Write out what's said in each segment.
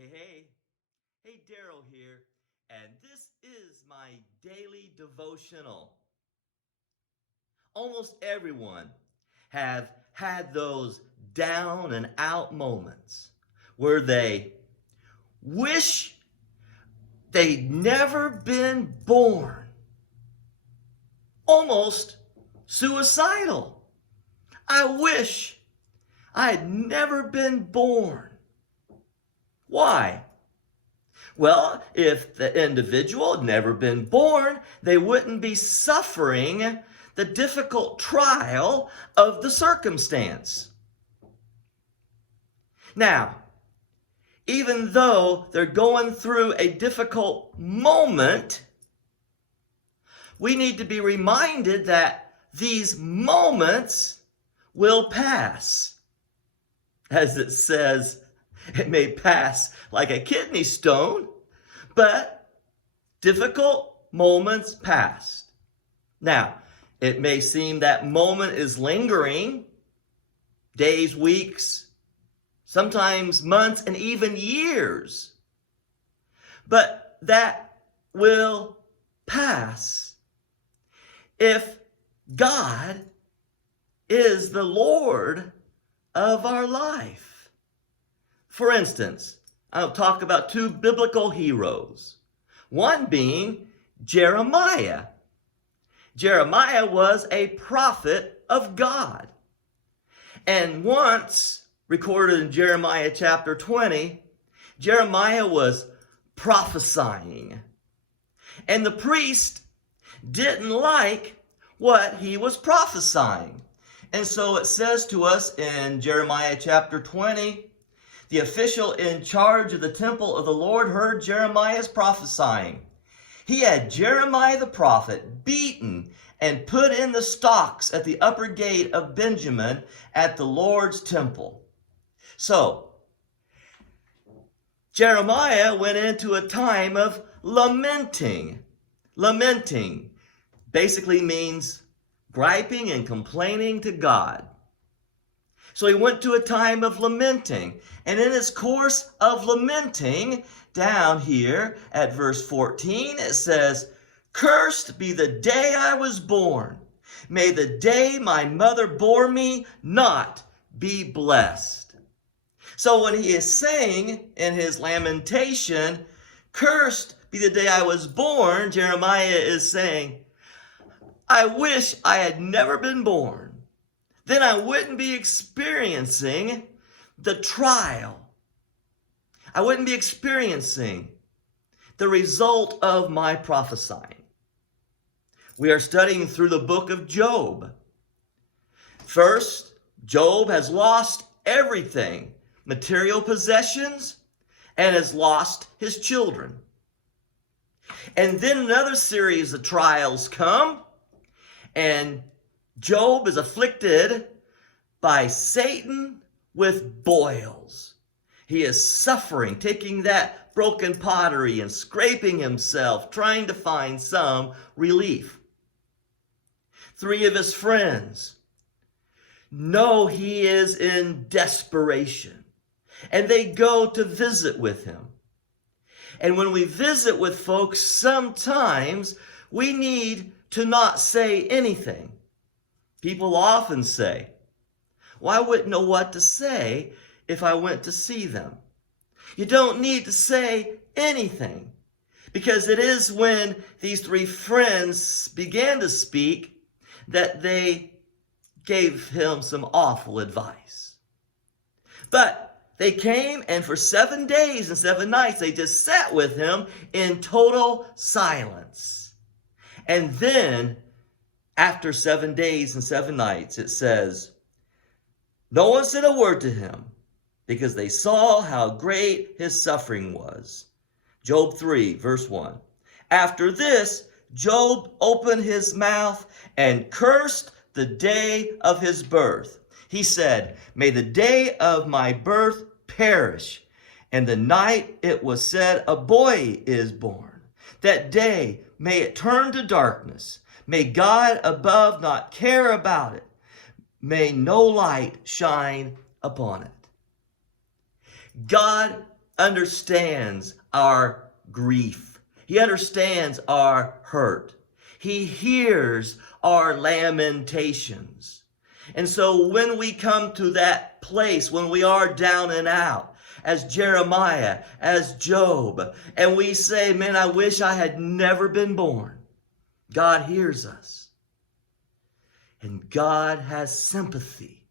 Hey, Daryl here, and this is my daily devotional. Almost everyone have had those down and out moments where they wish they'd never been born. Almost suicidal. I wish I had never been born. Why? Well, if the individual had never been born, they wouldn't be suffering the difficult trial of the circumstance. Now, even though they're going through a difficult moment, we need to be reminded that these moments will pass. As it says, it may pass like a kidney stone, but difficult moments past. Now, it may seem that moment is lingering, days, weeks, sometimes months, and even years. But that will pass if God is the Lord of our life. For instance, I'll talk about two biblical heroes. One being Jeremiah. Jeremiah was a prophet of God. And once, recorded in Jeremiah chapter 20, Jeremiah was prophesying. And the priest didn't like what he was prophesying. And so it says to us in Jeremiah chapter 20, the official in charge of the temple of the Lord heard Jeremiah's prophesying. He had Jeremiah the prophet beaten and put in the stocks at the upper gate of Benjamin at the Lord's temple. So, Jeremiah went into a time of lamenting. Lamenting basically means griping and complaining to God. So he went to a time of lamenting. And in his course of lamenting, down here at verse 14, it says, "Cursed be the day I was born. May the day my mother bore me not be blessed." So when he is saying in his lamentation, "Cursed be the day I was born," Jeremiah is saying, I wish I had never been born. Then I wouldn't be experiencing the trial. I wouldn't be experiencing the result of my prophesying. We are studying through the book of Job. First, Job has lost everything, material possessions, and has lost his children. And then another series of trials come, and Job is afflicted by Satan with boils. He is suffering, taking that broken pottery and scraping himself, trying to find some relief. Three of his friends know he is in desperation, and they go to visit with him. And when we visit with folks, sometimes we need to not say anything. People often say, "Well, I wouldn't know what to say if I went to see them." You don't need to say anything, because it is when these three friends began to speak that they gave him some awful advice. But they came, and for 7 days and 7 nights, they just sat with him in total silence. And then, after 7 days and 7 nights, it says, no one said a word to him, because they saw how great his suffering was. Job 3, verse 1. After this, Job opened his mouth and cursed the day of his birth. He said, "May the day of my birth perish, and the night it was said a boy is born. That day may it turn to darkness. May God above not care about it. May no light shine upon it." God understands our grief. He understands our hurt. He hears our lamentations. And so when we come to that place, when we are down and out, as Jeremiah, as Job, and we say, man, I wish I had never been born, God hears us. And God has sympathy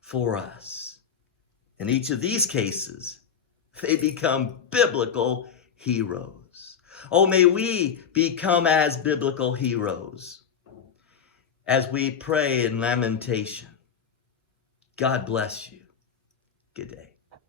for us. In each of these cases, they become biblical heroes. Oh, may we become as biblical heroes as we pray in lamentation. God bless you. Good day.